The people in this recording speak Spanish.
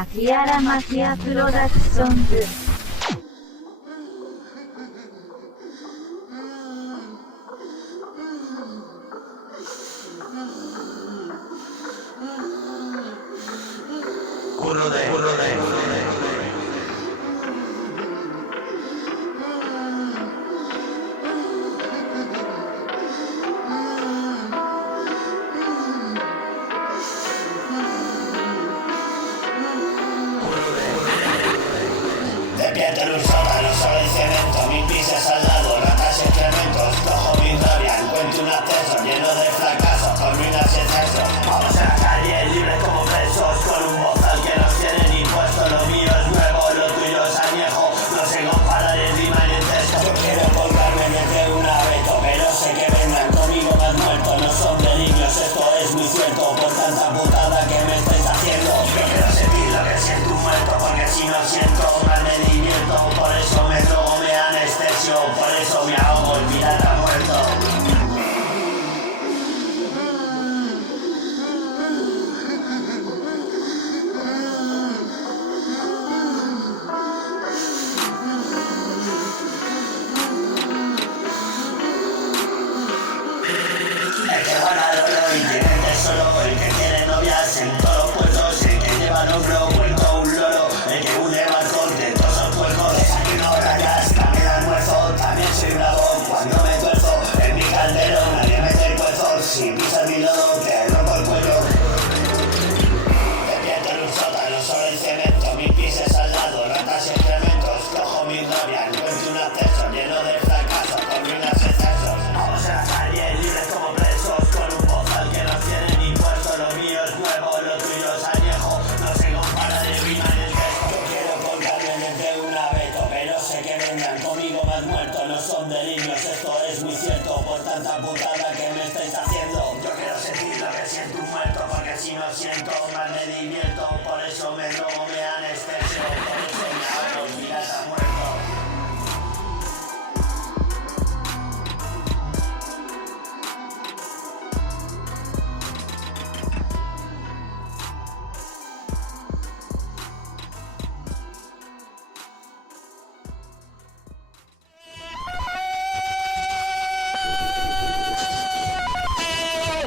秋原マキアプロダクションズDespierto en un sótano, solo en cemento, mis pises al lado, ratas y excrementos. Cojo mi rabia, encuentro un acceso lleno de fracasos, con ruinas y excesos. Vamos a la calle, libres como presos, con un bozal que nos tiene ni puesto. Lo mío es nuevo, lo tuyo es añejo, no se compara ni rima ni en texto. Yo quiero colgarme desde un abeto, pero sé que vendrán conmigo más muertos. No son delirios, esto es muy cierto, por tanta putada que me estáis haciendo. Yo quiero sentir lo que siento un muerto, porque si no siento mal me divierto. Por eso me drogo, me anestesio, por eso me ahogo, el pirata muerto. El que gana el oro y tiene el tesoro, el que tiene novias en todos los puestos, el que lleva hombro vuelto un loro, el que une barcos de todos los puercos. Desayuno rayas, también almuerzo, también soy bravo cuando me tuerzo. En mi caldero nadie mete el cuerzo, si pisas mi lodo te rompo el cuello. Despierto en un sótano, solo en cemento, mis pises al lado, ratas y excrementos. Cojo mi rabia, encuentro un acceso lleno de fracasos, con ruinas y excesos. Vamos a la calle, libres como presos, con un bozal que nos tiene ni puesto. Lo mío es nuevo, lo tuyo es añejo, no se compara de rima ni el texto. Yo quiero colgarme desde un abeto, pero sé que vendrán conmigo más muertos. No son delirios, esto es muy cierto, por tanta putada